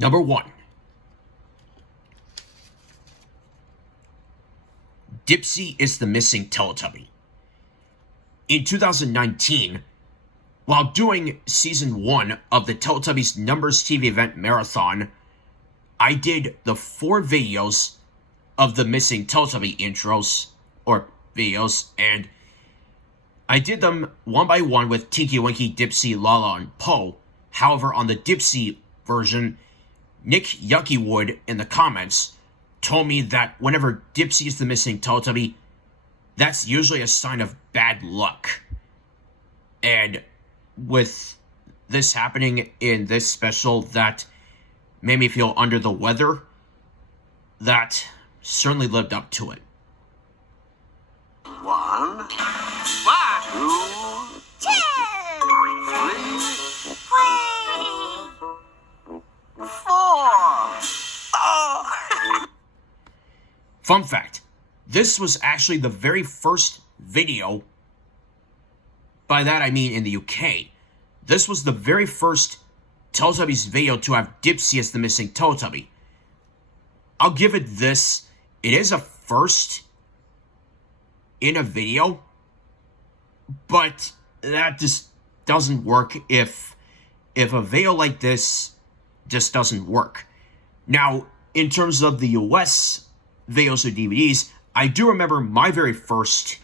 Number 1. Dipsy is the missing Teletubby. In 2019, while doing Season 1 of the Teletubbies Numbers TV event marathon, I did the 4 videos of the missing Teletubby intros, or videos, and I did them one by one with Tinky Winky, Dipsy, Lala, and Poe. However, on the Dipsy version, Nick Yuckywood in the comments told me that whenever Dipsy is the missing Teletubby, that's usually a sign of bad luck. And with this happening in this special, that made me feel under the weather. That certainly lived up to it. 1, 2, 3, 4. Oh. Fun fact, this was actually the very first video, by that I mean in the UK, this was the very first Teletubbies video to have Dipsy as the missing Teletubby. I'll give it this, it is a first in a video, but that just doesn't work if a video like this just doesn't work. Now, in terms of the US videos or DVDs, I do remember my very first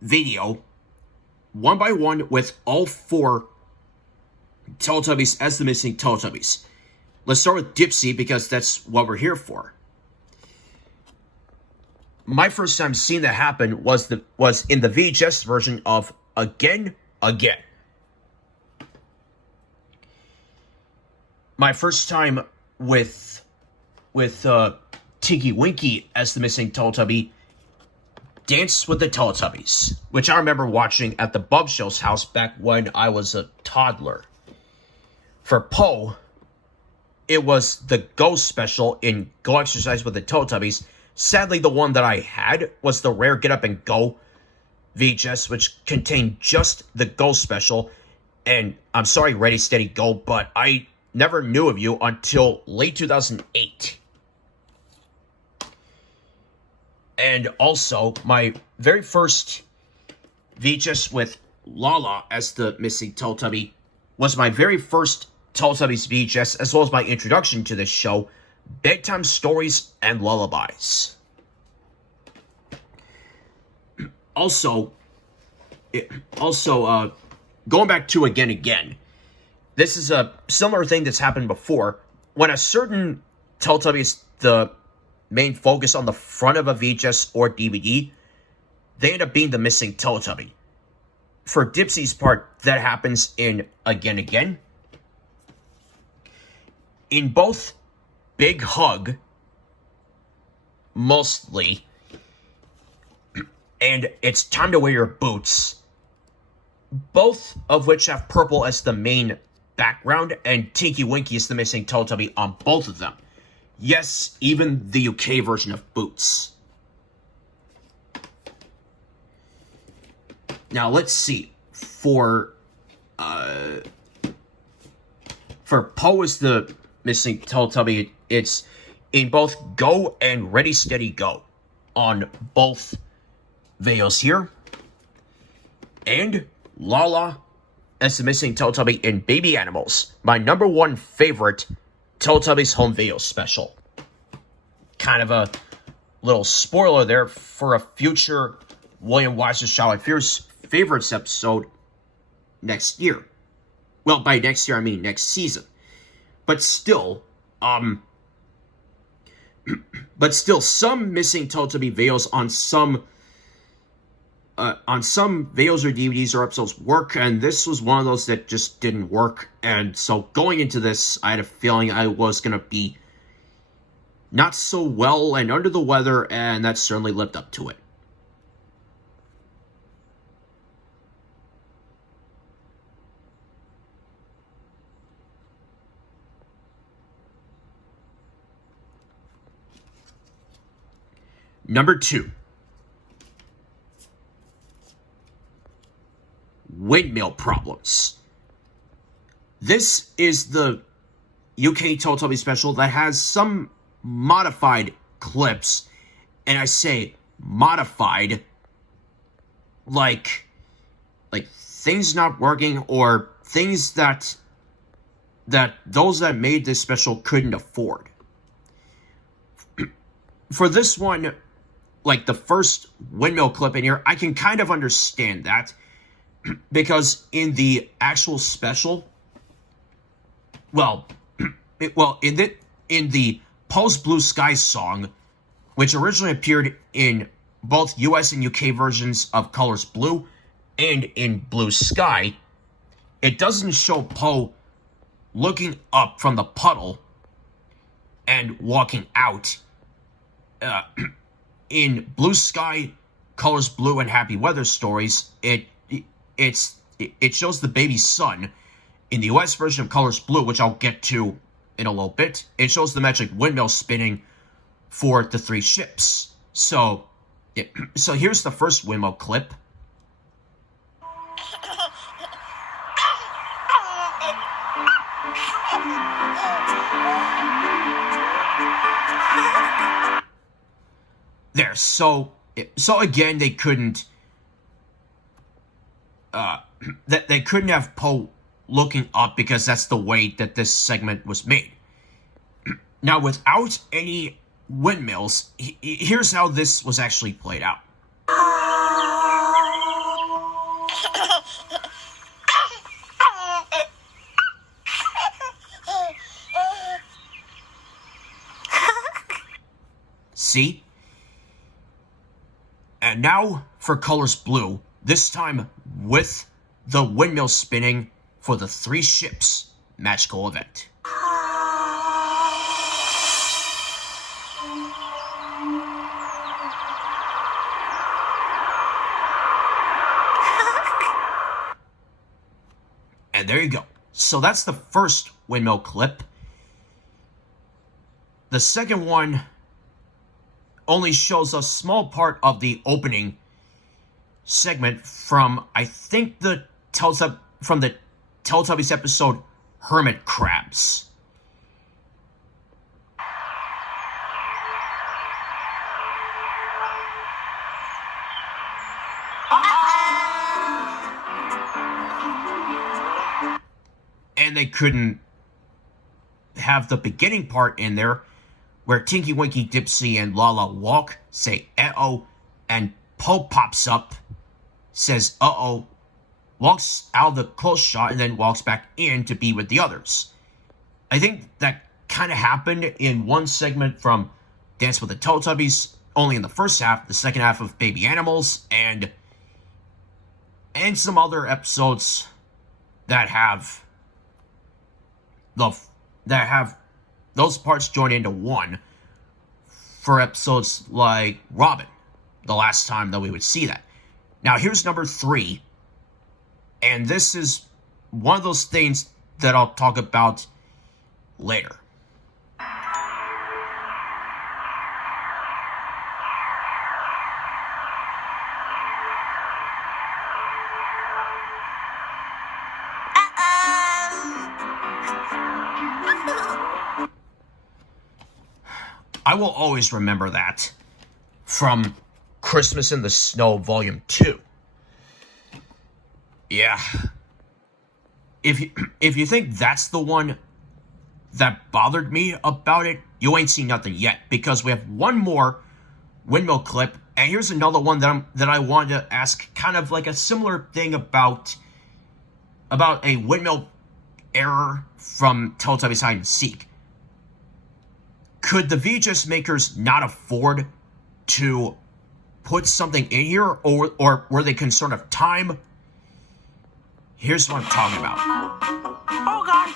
video, one by one, with all 4 Teletubbies as the missing Teletubbies. Let's start with Dipsy, because that's what we're here for. My first time seeing that happen was in the VHS version of Again. My first time with Tinky Winky as the missing Teletubby, Dance with the Teletubbies, which I remember watching at the Bub Show's house back when I was a toddler. For Poe, it was the Go special in Go Exercise with the Teletubbies. Sadly, the one that I had was the rare Get Up and Go VHS, which contained just the Go special. And I'm sorry, Ready, Steady, Go, but I never knew of you until late 2008. And also, my very first VHS with Lala as the missing Teletubby was my very first Teletubbies VHS, as well as my introduction to this show, Bedtime Stories and Lullabies. Also, going back to Again, this is a similar thing that's happened before. When a certain Teletubby is the main focus on the front of a VHS or DVD, they end up being the missing Teletubby. For Dipsy's part, that happens in Again. In both Big Hug, mostly, and It's Time to Wear Your Boots, both of which have purple as the main background, and Tinky Winky is the missing Teletubby on both of them. Yes, even the UK version of Boots. Now, let's see. For Poe is the missing Teletubby, it's in both Go and Ready, Steady, Go on both videos here. And Lala as the missing Teletubby in Baby Animals, my number 1 favorite Teletubbies home video special. Kind of a little spoiler there for a future William Weyser Charlotte Fierce Favorites episode next year. Well, by next year, I mean next season. But still, some missing Teletubby videos on some videos or DVDs or episodes work, and this was one of those that just didn't work. And so going into this, I had a feeling I was going to be not so well and under the weather, and that certainly lived up to it. Number 2. Windmill problems. This is the UK Teletubbies special that has some modified clips, and I say modified like things not working or things that those that made this special couldn't afford. For this one, like the first windmill clip in here, I can kind of understand that because in the actual special, in the Post Blue Sky song, which originally appeared in both US and UK versions of Colors Blue and in Blue Sky, it doesn't show Poe looking up from the puddle and walking out. In Blue Sky, Colors Blue, and Happy Weather Stories, it shows the baby's son. In the US version of Colors Blue, which I'll get to in a little bit, it shows the magic windmill spinning for the 3 ships. So here's the first windmill clip. There, so again, they couldn't they couldn't have Poe looking up because that's the way that this segment was made. Now, without any windmills, here's how this was actually played out. See? And now for Colors Blue, this time with the windmill spinning for the 3 ships magical event. And there you go. So that's the first windmill clip. The second one only shows a small part of the opening segment from, I think, the Teletubbies episode Hermit Crabs. And they couldn't have the beginning part in there where Tinky Winky, Dipsy, and Lala walk, say uh-oh, and Poe pops up, says uh-oh, walks out of the close shot, and then walks back in to be with the others. I think that kind of happened in one segment from Dance with the Teletubbies, only in the first half, the second half of Baby Animals, and some other episodes that have those parts joined into one for episodes like Robin, the last time that we would see that. Now here's number 3, and this is one of those things that I'll talk about later. I will always remember that from Christmas in the Snow Volume 2. Yeah. If you think that's the one that bothered me about it, you ain't seen nothing yet, because we have one more windmill clip, and here's another one that I wanted to ask, kind of like a similar thing about a windmill error from Teletubbies Hide and Seek. Could the VHS makers not afford to put something in here, or were they concerned of time? Here's what I'm talking about. Oh, God.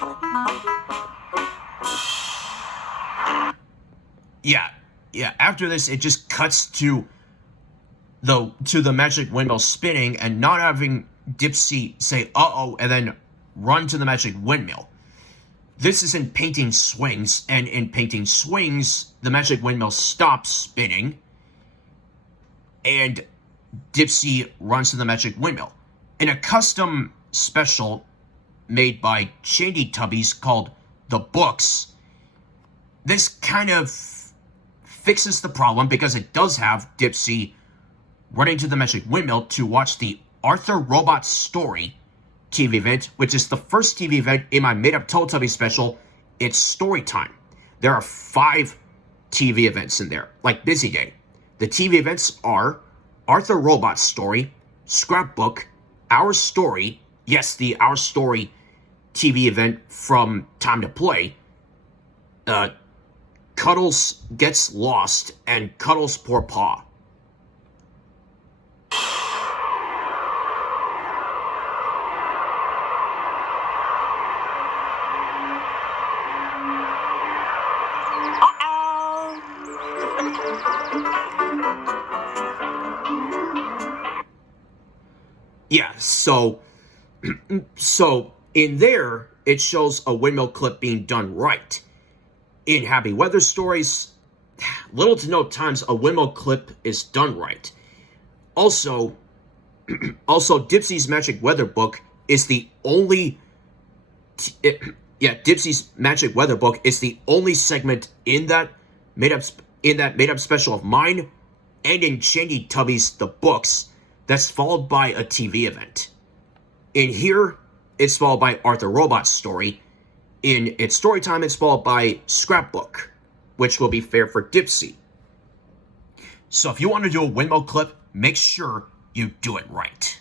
Yeah. After this, it just cuts to the magic windmill spinning and not having Dipsy say uh-oh and then run to the magic windmill. This is in Painting Swings, and in Painting Swings, the magic windmill stops spinning, and Dipsy runs to the magic windmill. In a custom special made by Teletubbies called The Books. This kind of fixes the problem because it does have Dipsy running to the Magic Windmill to watch the Arthur Robot Story TV event, which is the first TV event in my made-up Teletubbies special. It's story time. There are 5 TV events in there, like Busy Day. The TV events are Arthur Robot Story, Scrapbook, Our Story, yes, the Our Story TV event from Time to Play, Cuddles Gets Lost, and Cuddles Poor Paw. Yeah, so in there, it shows a windmill clip being done right. In Happy Weather Stories, little to no times a windmill clip is done right. Also, Dipsy's Magic Weather Book is the only... Dipsy's Magic Weather Book is the only segment in that made-up special of mine and in Teletubbies The Books that's followed by a TV event. In here, it's followed by Arthur Robot's Story. In its story time, it's followed by Scrapbook, which will be fair for Dipsy. So if you want to do a windmill clip, make sure you do it right.